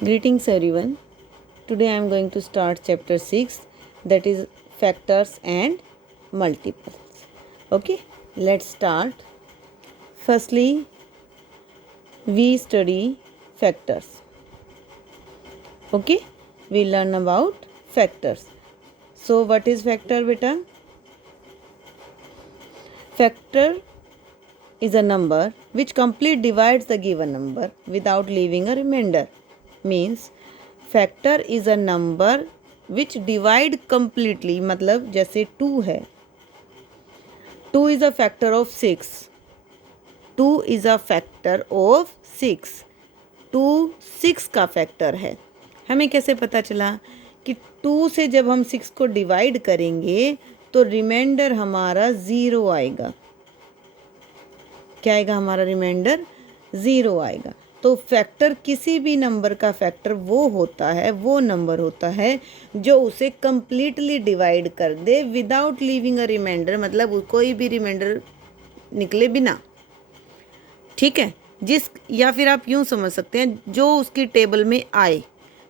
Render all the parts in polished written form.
Greetings everyone. Today I am going to start chapter 6, that is factors and multiples. Okay, let's start. Firstly, we study factors. Okay, we learn about factors. So what is factor beta? Factor is a number which completely divides the given number without leaving a remainder. Means factor is a number which divide completely, मतलब जैसे 2 है, 2 is a factor of 6, 2 is a factor of 6, 2 6 का factor है। हमें कैसे पता चला कि 2 से जब हम 6 को डिवाइड करेंगे तो रिमाइंडर हमारा 0 आएगा। क्या आएगा? हमारा रिमाइंडर 0 आएगा। तो फैक्टर किसी भी नंबर का फैक्टर वो होता है, वो नंबर होता है जो उसे कम्प्लीटली डिवाइड कर दे विदाउट लीविंग अ रिमाइंडर, मतलब कोई भी रिमाइंडर निकले बिना। ठीक है, या फिर आप यूँ समझ सकते हैं जो उसकी टेबल में आए,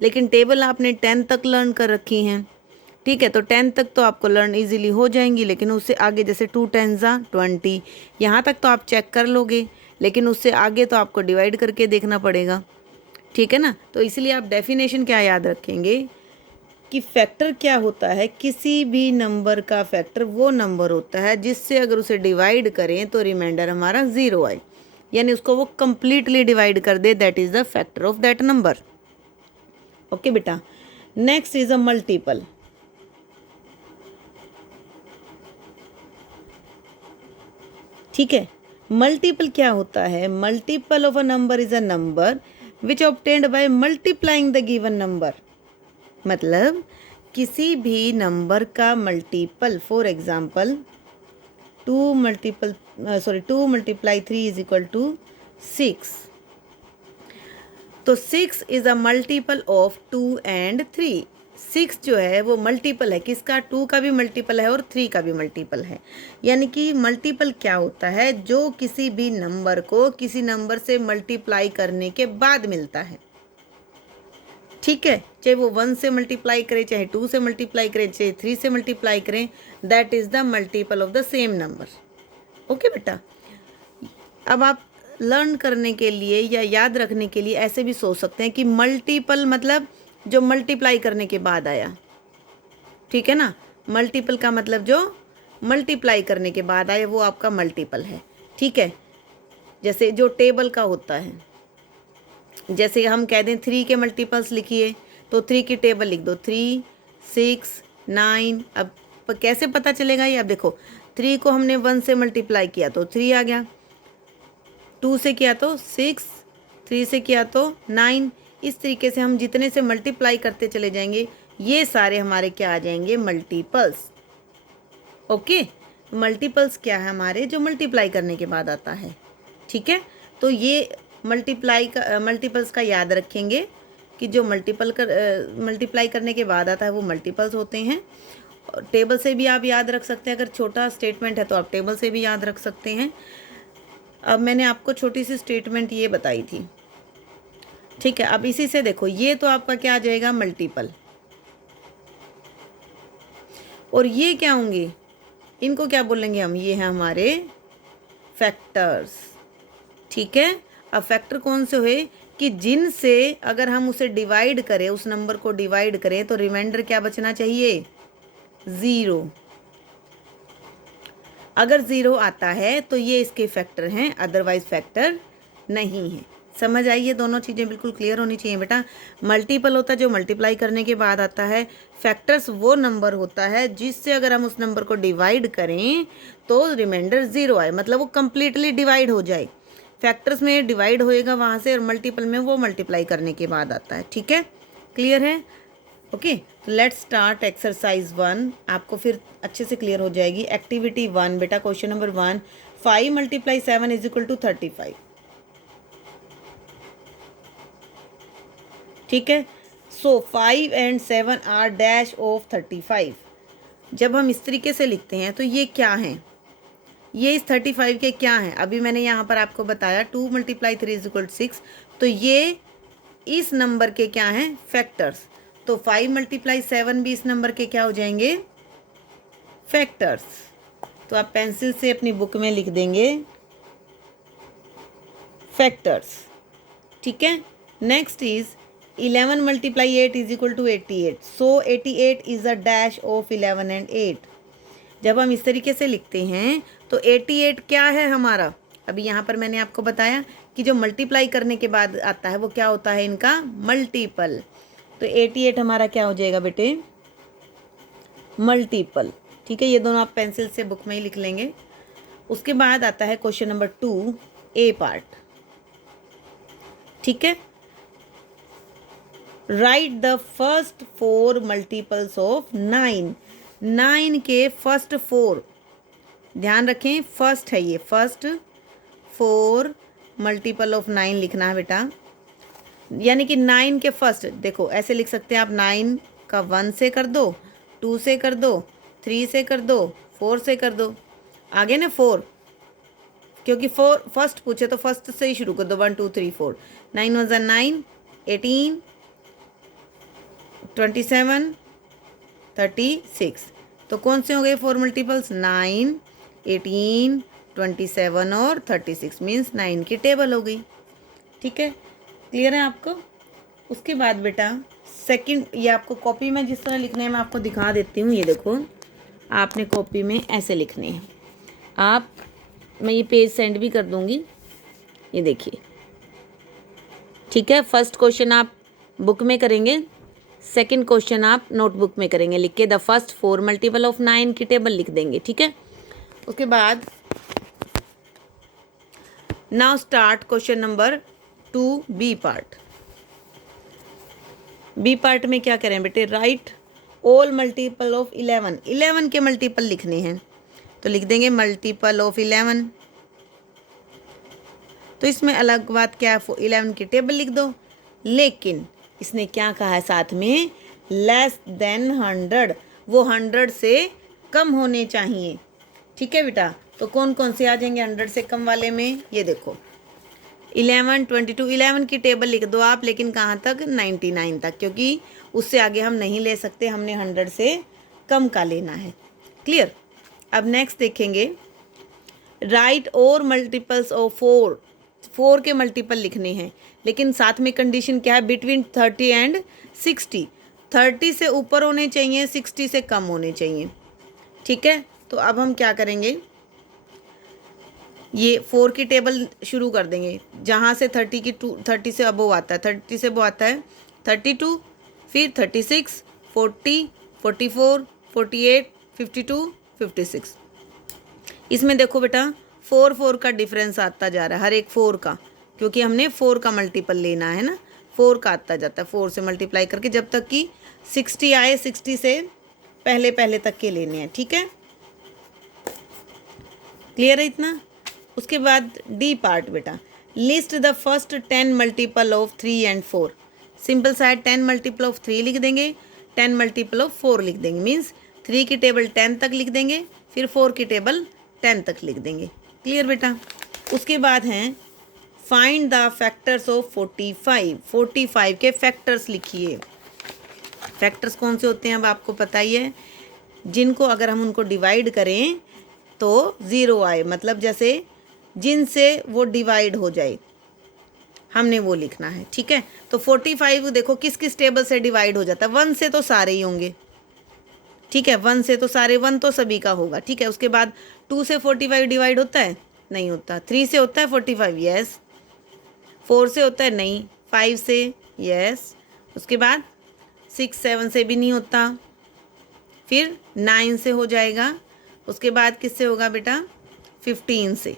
लेकिन टेबल आपने 10 तक लर्न कर रखी हैं। ठीक है, तो 10 तक तो आपको लर्न इजीली हो जाएंगी, लेकिन उससे आगे जैसे 2 10 20, यहाँ तक तो आप चेक कर लोगे, लेकिन उससे आगे तो आपको डिवाइड करके देखना पड़ेगा। ठीक है ना, तो इसलिए आप डेफिनेशन क्या याद रखेंगे कि फैक्टर क्या होता है? किसी भी नंबर का फैक्टर वो नंबर होता है जिससे अगर उसे डिवाइड करें तो रिमाइंडर हमारा 0 आए, यानी उसको वो कंप्लीटली डिवाइड कर दे, that is the factor of that number. Okay बेटा, नेक्स्ट इज अ मल्टीपल। ठीक है, मल्टीपल क्या होता है? Multiple of a number is a number which obtained by multiplying the given number. मतलब किसी भी नंबर का multiple, for example 2 multiply 3 is equal to 6। तो 6 is a multiple of 2 and 3। 6 जो है वो मल्टीपल है किसका? 2 का भी मल्टीपल है और 3 का भी मल्टीपल है। यानी कि मल्टीपल क्या होता है? जो किसी भी नंबर को किसी नंबर से मल्टीप्लाई करने के बाद मिलता है। ठीक है, चाहे वो 1 से मल्टीप्लाई करें, चाहे 2 से मल्टीप्लाई करें, चाहे 3 से मल्टीप्लाई करें, that is the multiple of the same number. Okay बेटा, अब आप लर्न करने के लिए या याद रखने के लिए ऐसे भी सोच सकते हैं कि मल्टीपल मतलब जो मल्टीप्लाई करने के बाद आया। ठीक है ना, मल्टीपल का मतलब जो मल्टीप्लाई करने के बाद आया वो आपका मल्टीपल है। ठीक है, जैसे जो टेबल का होता है, जैसे हम कह दें 3 के मल्टीपल्स लिखिए, तो 3 की टेबल लिख दो, 3 6 9। अब कैसे पता चलेगा ये? अब देखो, 3 को हमने 1 से मल्टीप्लाई किया तो 3 आ गया, 2 से किया तो 6, 3 से किया तो 9। इस तरीके से हम जितने से मल्टीप्लाई करते चले जाएंगे ये सारे हमारे क्या आ जाएंगे? मल्टीपल्स। ओके, मल्टीपल्स क्या है? हमारे जो मल्टीप्लाई करने के बाद आता है। ठीक है, तो ये मल्टीपल्स का याद रखेंगे कि जो मल्टीप्लाई करने के बाद आता है वो मल्टीपल्स होते हैं। टेबल से भी आप याद रख सकते हैं, अगर छोटा स्टेटमेंट है तो आप टेबल से भी याद रख सकते हैं। अब मैंने आपको छोटी सी स्टेटमेंट ये बताई थी। ठीक है, अब इसी से देखो, ये तो आपका क्या आ जाएगा? मल्टीपल। और ये क्या होंगे? इनको क्या बोलेंगे हम? ये हैं हमारे फैक्टर्स। ठीक है, अब फैक्टर कौन से हुए कि जिनसे अगर हम उसे डिवाइड करें, उस नंबर को डिवाइड करें तो रिमाइंडर क्या बचना चाहिए? 0। अगर 0 आता है तो ये इसके फैक्टर हैं, अदरवाइज फैक्टर नहीं है। समझ आई? ये दोनों चीज़ें बिल्कुल क्लियर होनी चाहिए बेटा। मल्टीपल होता है जो मल्टीप्लाई करने के बाद आता है। फैक्टर्स वो नंबर होता है जिससे अगर हम उस नंबर को डिवाइड करें तो रिमाइंडर 0 आए, मतलब वो कम्प्लीटली डिवाइड हो जाए। फैक्टर्स में डिवाइड होएगा वहाँ से, और मल्टीपल में वो मल्टीप्लाई करने के बाद आता है। ठीक है, क्लियर है? ओके, तो लेट्स स्टार्ट एक्सरसाइज 1। आपको फिर अच्छे से क्लियर हो जाएगी। एक्टिविटी 1 बेटा, question number 1, 5 multiply 7 is equal to 35। ठीक है, so 5 and 7 are dash of 35। जब हम इस तरीके से लिखते हैं तो ये क्या है? ये इस 35 के क्या हैं, अभी मैंने यहाँ पर आपको बताया 2 × 3 = 6, तो ये इस नंबर के क्या हैं, फैक्टर्स। तो 5 × 7 भी इस नंबर के क्या हो जाएंगे, फैक्टर्स। तो आप पेंसिल से अपनी बुक में लिख देंगे फैक्टर्स, ठीक है। Next is 11 × 8 = 88, so 88 is a dash of 11 and 8। जब हम इस तरीके से लिखते हैं तो 88 क्या है हमारा, अभी यहाँ पर मैंने आपको बताया कि जो मल्टीप्लाई करने के बाद आता है वो क्या होता है, इनका मल्टीपल। तो 88 हमारा क्या हो जाएगा बेटे, मल्टीपल, ठीक है। ये दोनों आप पेंसिल से बुक में ही लिख लेंगे। उसके बाद आता है क्वेश्चन नंबर 2 ए पार्ट, ठीक है। Right the first 4 multiples of 9। 9 के फर्स्ट 4, ध्यान रखें फर्स्ट है ये, फर्स्ट 4 मल्टीपल ऑफ 9 लिखना है बेटा। यानी कि 9 के फर्स्ट, देखो ऐसे लिख सकते हैं आप, 9 का 1 से कर दो, 2 से कर दो, 3 से कर दो, 4 से कर दो, आगे ना 4, क्योंकि 4 फर्स्ट पूछे तो फर्स्ट से ही शुरू कर दो, 1 2 3 4। 9 × 1 = 9, 18, 27, 36। तो कौन से हो गए 4 मल्टीपल्स, 9, 18, 27 और 36, मीन्स 9 की टेबल हो गई, ठीक है। क्लियर है आपको। उसके बाद बेटा सेकंड, ये आपको कॉपी में जिस तरह लिखने हैं मैं आपको दिखा देती हूँ। ये देखो आपने कॉपी में ऐसे लिखने हैं आप, मैं ये पेज सेंड भी कर दूँगी, ये देखिए, ठीक है। फर्स्ट क्वेश्चन आप बुक में करेंगे, सेकंड क्वेश्चन आप नोटबुक में करेंगे, लिख के द फर्स्ट 4 मल्टीपल ऑफ 9 की टेबल लिख देंगे, ठीक है। उसके बाद now start question number 2 B part. B part में क्या करें बेटे, राइट ऑल मल्टीपल ऑफ 11। 11 के मल्टीपल लिखने हैं, तो लिख देंगे मल्टीपल ऑफ 11। तो इसमें अलग बात क्या है, 11 की टेबल लिख दो, लेकिन इसने क्या कहा है साथ में, लेस देन 100, वो 100 से कम होने चाहिए, ठीक है बेटा। तो कौन कौन से आ जाएंगे 100 से कम वाले में, ये देखो 11, 22, 11 की टेबल लिख दो आप, लेकिन कहाँ तक, 99 तक, क्योंकि उससे आगे हम नहीं ले सकते, हमने 100 से कम का लेना है, क्लियर। अब नेक्स्ट देखेंगे, राइट और मल्टीपल्स ऑफ 4। 4 के मल्टीपल लिखने हैं, लेकिन साथ में कंडीशन क्या है, बिटवीन 30 and 60। 30 से ऊपर होने चाहिए, 60 से कम होने चाहिए, ठीक है। तो अब हम क्या करेंगे, ये 4 की टेबल शुरू कर देंगे, जहाँ से 30 से अबोव आता है, 30 से अबोव आता है 32, फिर 36, 40, 44, 48, 52, 56। इसमें देखो बेटा 4 का डिफरेंस आता जा रहा है, हर एक 4 का, क्योंकि हमने 4 का मल्टीपल लेना है ना, 4 का आता जाता है, 4 से मल्टीप्लाई करके जब तक कि 60 आए, 60 से पहले पहले तक के लेने हैं, ठीक है। क्लियर है इतना। उसके बाद डी पार्ट बेटा, list the first 10 multiple of 3 and 4। Simple सा है, 10 मल्टीपल ऑफ 3 लिख देंगे, 10 मल्टीपल ऑफ 4 लिख देंगे, मीन्स 3 की टेबल 10 तक लिख देंगे, फिर 4 की टेबल 10 तक लिख देंगे, क्लियर बेटा। उसके बाद हैं फाइंड द फैक्टर्स ऑफ 45। 45 के फैक्टर्स लिखिए। फैक्टर्स कौन से होते हैं अब आपको पता ही है, जिनको अगर हम उनको डिवाइड करें तो 0 आए, मतलब जैसे जिनसे वो डिवाइड हो जाए, हमने वो लिखना है, ठीक है। तो 45 देखो किस किस टेबल से डिवाइड हो जाता है, 1 से तो सारे ही होंगे, ठीक है, 1 से तो सारे, 1 तो सभी का होगा, ठीक है। उसके बाद 2 से 45 डिवाइड होता है, नहीं होता। 3 से होता है 45, यस। 4 से होता है, नहीं। 5 से, यस। उसके बाद 6, 7 से भी नहीं होता, फिर 9 से हो जाएगा। उसके बाद किससे होगा बेटा, 15 से,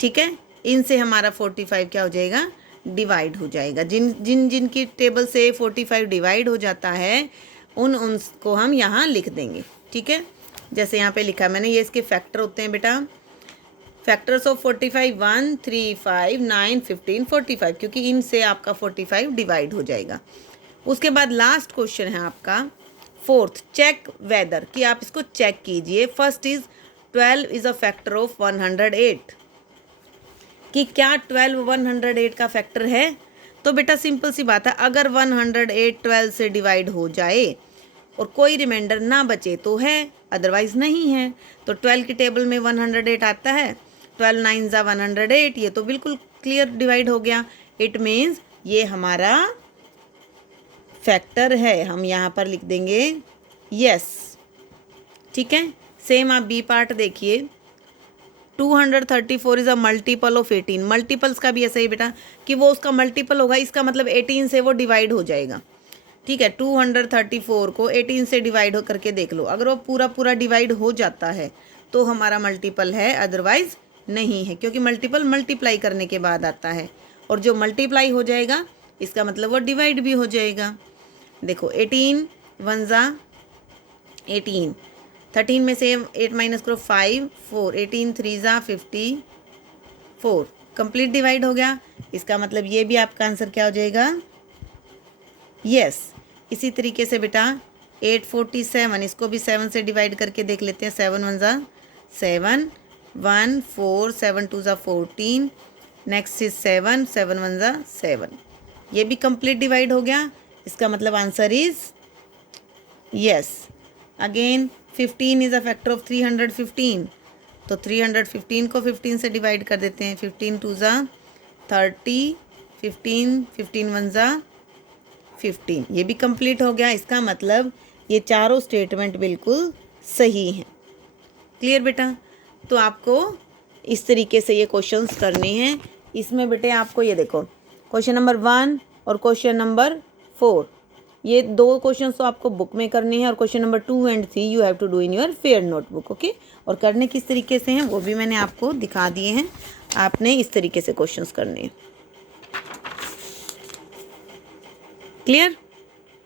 ठीक है। इनसे हमारा 45 क्या हो जाएगा, डिवाइड हो जाएगा। जिनकी टेबल से 45 डिवाइड हो जाता है उनको हम यहाँ लिख देंगे, ठीक है। जैसे यहाँ पे लिखा मैंने, ये इसके फैक्टर होते हैं बेटा, फैक्टर्स ऑफ 45 1, 3, 5, 9, 15, 45, क्योंकि इनसे आपका 45 डिवाइड हो जाएगा। उसके बाद लास्ट क्वेश्चन है आपका 4th, चेक वेदर, कि आप इसको चेक कीजिए। First is 12 is a factor of 108, कि क्या 12 108 का फैक्टर है? तो बेटा सिंपल सी बात है, अगर 108 12 से डिवाइड हो जाए और कोई रिमाइंडर ना बचे तो है, अदरवाइज नहीं है। तो 12 की टेबल में 108 आता है, 12 9 ज़ा 108, ये तो बिल्कुल क्लियर डिवाइड हो गया। इट मीन्स ये हमारा फैक्टर है, हम यहाँ पर लिख देंगे यस। ठीक है, सेम आप बी पार्ट देखिए, 234 is a multiple of 18। Multiples का भी ऐसा ही बेटा कि वो उसका मल्टीपल होगा, इसका मतलब 18 से वो डिवाइड हो जाएगा। ठीक है, 234 को 18 से डिवाइड हो करके देख लो, अगर वो पूरा पूरा डिवाइड हो जाता है तो हमारा मल्टीपल है, अदरवाइज नहीं है, क्योंकि मल्टीपल मल्टीप्लाई करने के बाद आता है, और जो मल्टीप्लाई हो जाएगा इसका मतलब वो डिवाइड भी हो जाएगा। देखो 18 1 ज़ा 18, 13 में से 8 माइनस करो 5 4, 18 3 ज़ा 54, कंप्लीट डिवाइड हो गया। इसका मतलब ये भी आपका आंसर क्या हो जाएगा? यस। इसी तरीके से बेटा 847, इसको भी 7 से डिवाइड करके देख लेते हैं। 7 1 ज़ा 7, 1 4 7 2 ज़ा 14, नेक्स्ट इज 7 7 1 ज़ा 7, ये भी कंप्लीट डिवाइड हो गया। इसका मतलब answer is yes. Again 15 is a factor of 315, तो 315 को 15 से डिवाइड कर देते हैं। 15 2 ज़ा 30, 15 15 1 ज़ा 15, ये भी कंप्लीट हो गया। इसका मतलब ये चारों स्टेटमेंट बिल्कुल सही हैं। क्लियर बेटा? तो आपको इस तरीके से ये क्वेश्चंस करने हैं। इसमें बेटे आपको ये देखो, क्वेश्चन नंबर 1 और क्वेश्चन नंबर 4, ये 2 क्वेश्चन तो आपको बुक में करने हैं, और question number 2 and 3 you have to do in your fair notebook. Okay, और करने किस तरीके से हैं वो भी मैंने आपको दिखा दिए हैं, आपने इस तरीके से क्वेश्चंस करने हैं। क्लियर?